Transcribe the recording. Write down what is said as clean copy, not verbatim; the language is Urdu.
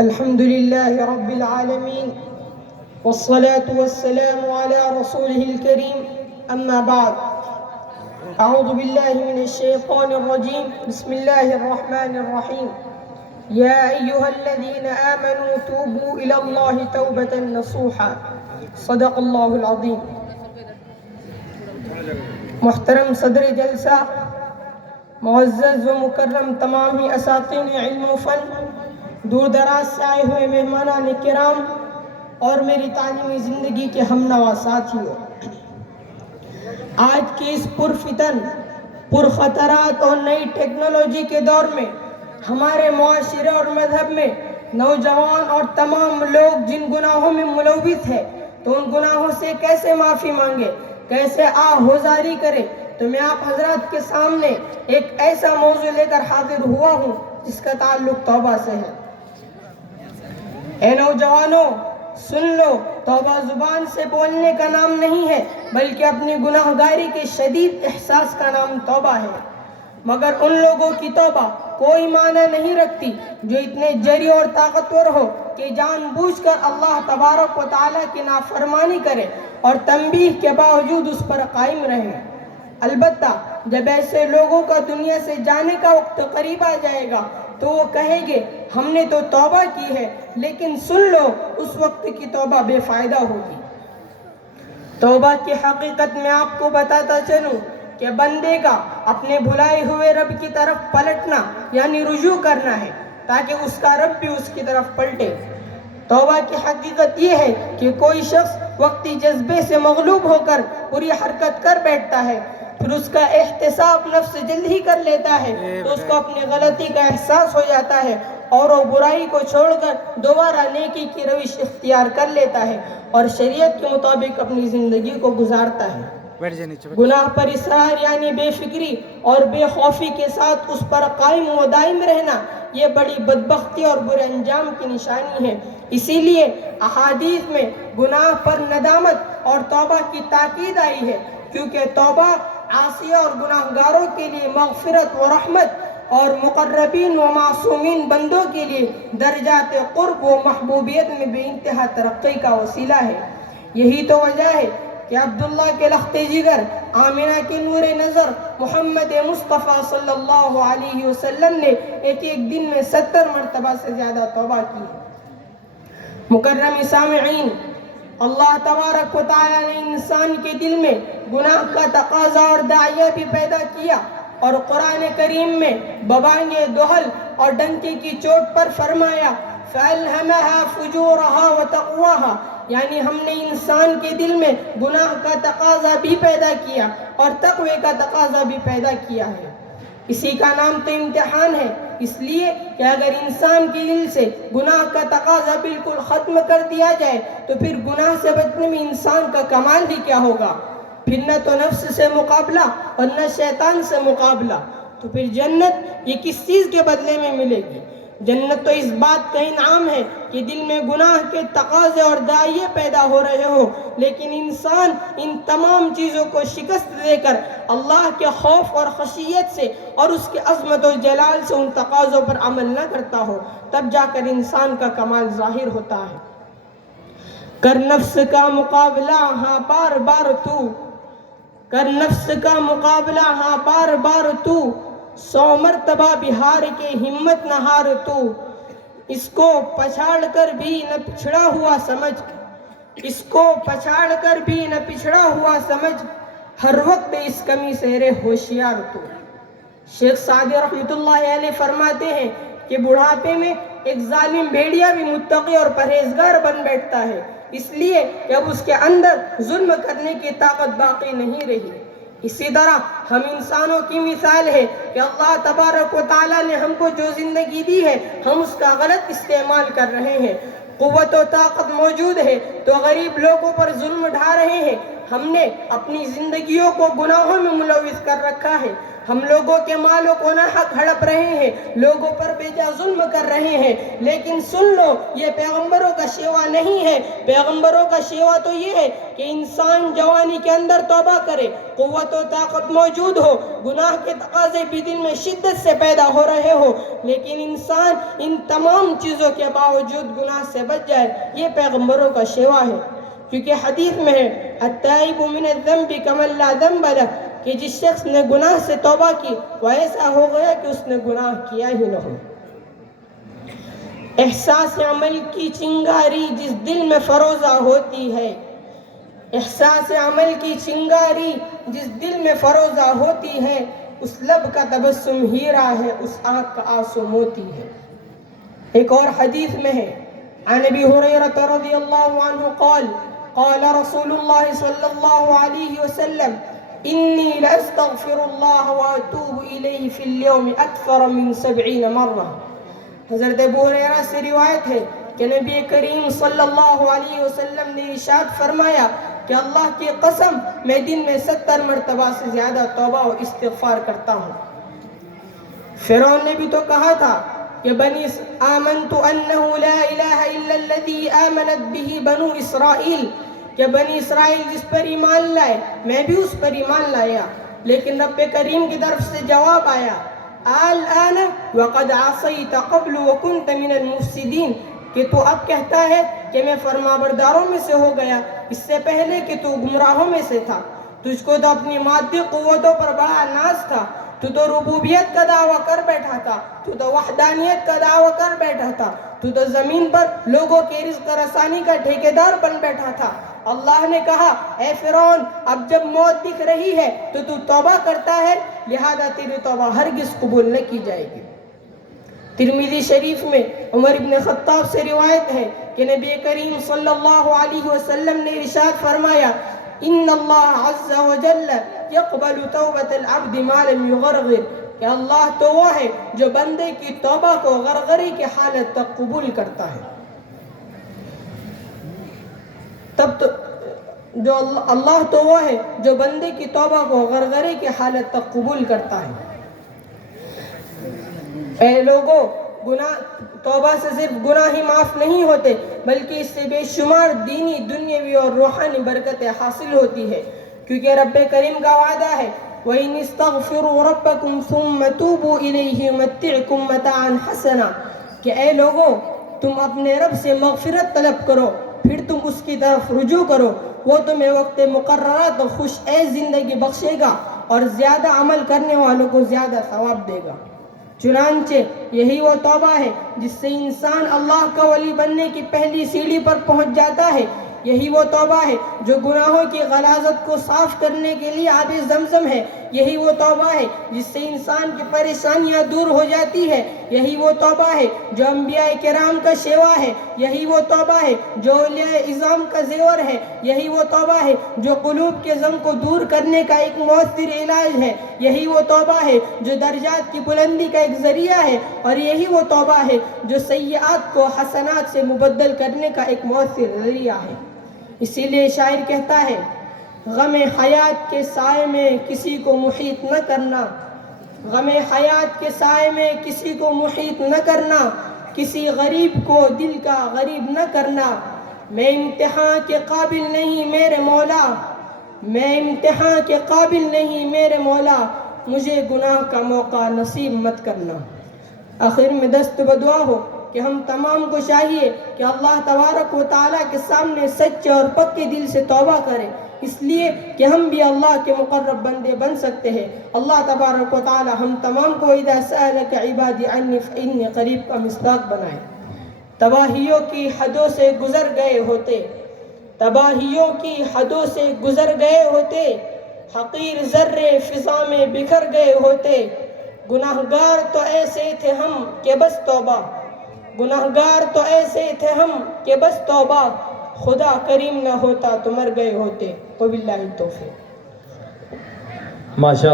الحمد لله رب العالمين والصلاة والسلام على رسوله الكريم أما بعد أعوذ بالله من الشيطان الرجيم بسم الله الرحمن الرحيم يا أيها الذين آمنوا توبوا إلى الله توبة نصوحا صدق الله العظيم. محترم صدر جلسہ، معزز و مکرم تمام ہی اساتذین علم و فن، دور دراز سے آئے ہوئے مہمانان کرام اور میری تعلیمی زندگی کے ہم نوا ساتھیوں، آج کی اس پرفتن، پرخطرات اور نئی ٹیکنالوجی کے دور میں ہمارے معاشرے اور مذہب میں نوجوان اور تمام لوگ جن گناہوں میں ملوث ہیں تو ان گناہوں سے کیسے معافی مانگے، کیسے آہوزاری کرے، تو میں آپ حضرات کے سامنے ایک ایسا موضوع لے کر حاضر ہوا ہوں جس کا تعلق توبہ سے ہے. اے نوجوانوں، سن لو، توبہ زبان سے بولنے کا نام نہیں ہے بلکہ اپنی گناہگاری کے شدید احساس کا نام توبہ ہے. مگر ان لوگوں کی توبہ کوئی معنی نہیں رکھتی جو اتنے جری اور طاقتور ہو کہ جان بوجھ کر اللہ تبارک و تعالیٰ کی نافرمانی کرے اور تنبیہ کے باوجود اس پر قائم رہے. البتہ جب ایسے لوگوں کا دنیا سے جانے کا وقت قریب آ جائے گا تو وہ کہیں گے ہم نے تو توبہ کی ہے، لیکن سن لو اس وقت کی توبہ بے فائدہ ہوگی. توبہ کی حقیقت میں آپ کو بتاتا چلوں کہ بندے کا اپنے بھلائے ہوئے رب کی طرف پلٹنا یعنی رجوع کرنا ہے تاکہ اس کا رب بھی اس کی طرف پلٹے. توبہ کی حقیقت یہ ہے کہ کوئی شخص وقتی جذبے سے مغلوب ہو کر بری حرکت کر بیٹھتا ہے، پھر اس کا احتساب نفس جلد ہی کر لیتا ہے تو اس کو اپنی غلطی کا احساس ہو جاتا ہے اور وہ برائی کو چھوڑ کر دوبارہ نیکی کی روش اختیار کر لیتا ہے اور شریعت کے مطابق اپنی زندگی کو گزارتا ہے. گناہ پر اصرار یعنی بے فکری اور بے خوفی کے ساتھ اس پر قائم و دائم رہنا یہ بڑی بدبختی اور برے انجام کی نشانی ہے. اسی لیے احادیث میں گناہ پر ندامت اور توبہ کی تاکید آئی ہے، کیونکہ توبہ عاصیہ اور گناہگاروں کے لیے مغفرت و رحمت اور مقربین و معصومین بندوں کے لیے درجات قرب و محبوبیت میں بے انتہا ترقی کا وسیلہ ہے. یہی تو وجہ ہے کہ عبداللہ کے لخت جگر، آمنہ کے نور نظر، محمد مصطفیٰ صلی اللہ علیہ وسلم نے ایک دن میں 70 مرتبہ سے زیادہ توبہ کی ہے. مکرم سامعین، اللہ تبارک و تعالیٰ نے انسان کے دل میں گناہ کا تقاضا اور داعیہ بھی پیدا کیا اور قرآن کریم میں ببانگ دہل اور ڈنکے کی چوٹ پر فرمایا فَأَلْهَمَهَا فُجُورَهَا وَتَقْوَاهَا، یعنی ہم نے انسان کے دل میں گناہ کا تقاضا بھی پیدا کیا اور تقوی کا تقاضا بھی پیدا کیا ہے. اسی کا نام تو امتحان ہے، اس لیے کہ اگر انسان کے دل سے گناہ کا تقاضا بالکل ختم کر دیا جائے تو پھر گناہ سے بچنے میں انسان کا کمال ہی کیا ہوگا. پھر نہ تو نفس سے مقابلہ اور نہ شیطان سے مقابلہ، تو پھر جنت یہ کس چیز کے بدلے میں ملے گی؟ جنت تو اس بات کا انعام ہے کہ دل میں گناہ کے تقاضے اور داعیے پیدا ہو رہے ہو، لیکن انسان ان تمام چیزوں کو شکست دے کر اللہ کے خوف اور خشیت سے اور اس کے عظمت و جلال سے ان تقاضوں پر عمل نہ کرتا ہو، تب جا کر انسان کا کمال ظاہر ہوتا ہے. کر نفس کا مقابلہ ہاں بار بار تو، کر نفس کا مقابلہ ہاں بار بار تو، 100 مرتبہ بھی ہار کے ہمت نہ ہار تو. اس کو پچھاڑ کر بھی نہ پچھڑا ہوا سمجھ، اس کو پچھاڑ کر بھی نہ پچھڑا ہوا سمجھ، ہر وقت اس کمی سے رہ ہوشیار تو. شیخ سعدی رحمت اللہ علیہ فرماتے ہیں کہ بڑھاپے میں ایک ظالم بھیڑیا بھی متقی اور پرہیزگار بن بیٹھتا ہے، اس لیے کہ اب اس کے اندر ظلم کرنے کی طاقت باقی نہیں رہی. اسی طرح ہم انسانوں کی مثال ہے کہ اللہ تبارک و تعالیٰ نے ہم کو جو زندگی دی ہے ہم اس کا غلط استعمال کر رہے ہیں. قوت و طاقت موجود ہے تو غریب لوگوں پر ظلم ڈھا رہے ہیں. ہم نے اپنی زندگیوں کو گناہوں میں ملوث کر رکھا ہے. ہم لوگوں کے مالوں کو ناحق ہڑپ رہے ہیں، لوگوں پر بیجا ظلم کر رہے ہیں، لیکن سن لو یہ پیغمبروں کا شیوا نہیں ہے۔ پیغمبروں کا شیوا تو یہ ہے کہ انسان جوانی کے اندر توبہ کرے، قوت و طاقت موجود ہو، گناہ کے تقاضے بھی دل میں شدت سے پیدا ہو رہے ہو، لیکن انسان ان تمام چیزوں کے باوجود گناہ سے بچ جائے۔ یہ پیغمبروں کا شیوا ہے، کیونکہ حدیث میں ہے التائب من الذنب کمن لا ذنب لہ، کہ جس شخص نے گناہ سے توبہ کی وہ ایسا ہو گیا کہ اس نے گناہ کیا ہی نہ ہو۔ احساس عمل کی چنگاری جس دل میں فروزہ ہوتی ہے، احساس عمل کی چنگاری جس دل میں فروزہ ہوتی ہے، اس لب کا تبسم ہیرا ہے، اس آنکھ کا آنسو موتی ہے۔ ایک اور حدیث میں ہے عن ابی ہریرہ رضی اللہ عنہ قال قال رسول اللہ صلی اللہ علیہ وسلم انی لاستغفر اللہ واتوب الیہ فی اليوم اکثر من 70 مرہ۔ حضرت ابو ہریرہ سے روایت ہے کہ نبی کریم صلی اللہ علیہ وسلم نے ارشاد فرمایا کہ اللہ کی قسم میں دن میں 70 مرتبہ سے زیادہ توبہ و استغفار کرتا ہوں۔ فرعون نے بھی تو کہا تھا کہ آمنت انہ لا الہ الا الذی آمنت بہ بنو اسرائیل، کہ بنی اسرائیل جس پر ایمان لائے میں بھی اس پر ایمان لایا، لیکن رب کریم کی طرف سے جواب آیا الآن وقد عصیت قبل وکنت من المفسدین، کہ تو اب کہتا ہے کہ میں فرمانبرداروں میں سے ہو گیا، اس سے پہلے کہ تو گمراہوں میں سے تھا۔ تجھ کو تو اپنی مادی قوتوں پر بڑا ناز تھا، تو ربوبیت کا دعویٰ کر بیٹھا تھا، تو وحدانیت کا دعویٰ کر بیٹھا تھا، تو زمین پر لوگوں کے رزق رسانی کا ٹھیکیدار بن بیٹھا تھا۔ اللہ نے کہا اے فرعون اب جب موت دکھ رہی ہے تو توبہ کرتا ہے، لہذا تیری توبہ ہرگز قبول نہ کی جائے گی۔ ترمذی شریف میں عمر ابن خطاب سے روایت ہے کہ نبی کریم صلی اللہ علیہ وسلم نے ارشاد فرمایا ان اللہ عز وجل یقبل توبۃ العبد ما لم یغرغر، کہ اللہ تو وہ ہے جو بندے کی توبہ کو غرغری کی حالت تک قبول کرتا ہے۔ تب تو جو اللہ تو وہ ہے جو بندے کی توبہ کو غرغرے کی حالت تک قبول کرتا ہے۔ اے لوگوں، توبہ سے صرف گناہ ہی معاف نہیں ہوتے بلکہ اس سے بے شمار دینی، دنیاوی اور روحانی برکتیں حاصل ہوتی ہے، کیونکہ رب کریم کا وعدہ ہے وَإِنِ اسْتَغْفِرُوا رَبَّكُمْ ثُمَّ تُوبُوا إِلَيْهِ يُمَتِّعْكُمْ مَتَاعًا حَسَنًا، کہ اے لوگوں تم اپنے رب سے مغفرت طلب کرو، پھر تم اس کی طرف رجوع کرو، وہ تمہیں وقت مقررہ تو خوش عیش زندگی بخشے گا اور زیادہ عمل کرنے والوں کو زیادہ ثواب دے گا۔ چنانچہ یہی وہ توبہ ہے جس سے انسان اللہ کا ولی بننے کی پہلی سیڑھی پر پہنچ جاتا ہے۔ یہی وہ توبہ ہے جو گناہوں کی غلاظت کو صاف کرنے کے لیے آب زمزم ہے۔ یہی وہ توبہ ہے جس سے انسان کی پریشانیاں دور ہو جاتی ہے۔ یہی وہ توبہ ہے جو انبیاء کرام کا شیوا ہے۔ یہی وہ توبہ ہے جو اولیاء اعظام کا زیور ہے۔ یہی وہ توبہ ہے جو قلوب کے غم کو دور کرنے کا ایک مؤثر علاج ہے۔ یہی وہ توبہ ہے جو درجات کی بلندی کا ایک ذریعہ ہے، اور یہی وہ توبہ ہے جو سیئات کو حسنات سے مبدل کرنے کا ایک مؤثر ذریعہ ہے۔ اسی لیے شاعر کہتا ہے غم حیات کے سائے میں کسی کو محیط نہ کرنا، غم حیات کے سائے میں کسی کو محیط نہ کرنا، کسی غریب کو دل کا غریب نہ کرنا۔ میں امتحان کے قابل نہیں میرے مولا، میں امتحان کے قابل نہیں میرے مولا، مجھے گناہ کا موقع نصیب مت کرنا۔ آخر میں دست بدعا ہو کہ ہم تمام کو چاہیے کہ اللہ تبارک و تعالیٰ کے سامنے سچے اور پکے دل سے توبہ کریں، اس لیے کہ ہم بھی اللہ کے مقرب بندے بن سکتے ہیں۔ اللہ تبارک و تعالیٰ ہم تمام کو اذا سألک عبادی عنی فإنی قریب کا مصداق بنائے۔ تباہیوں کی حدوں سے گزر گئے ہوتے، تباہیوں کی حدوں سے گزر گئے ہوتے، حقیر ذرے فضا میں بکھر گئے ہوتے، گناہگار تو ایسے تھے ہم کہ بس توبہ، گناہگار تو ایسے تھے ہم کہ بس توبہ، خدا کریم نہ ہوتا تو مر گئے ہوتے۔ وباللہ التوفیق۔ ماشاءاللہ۔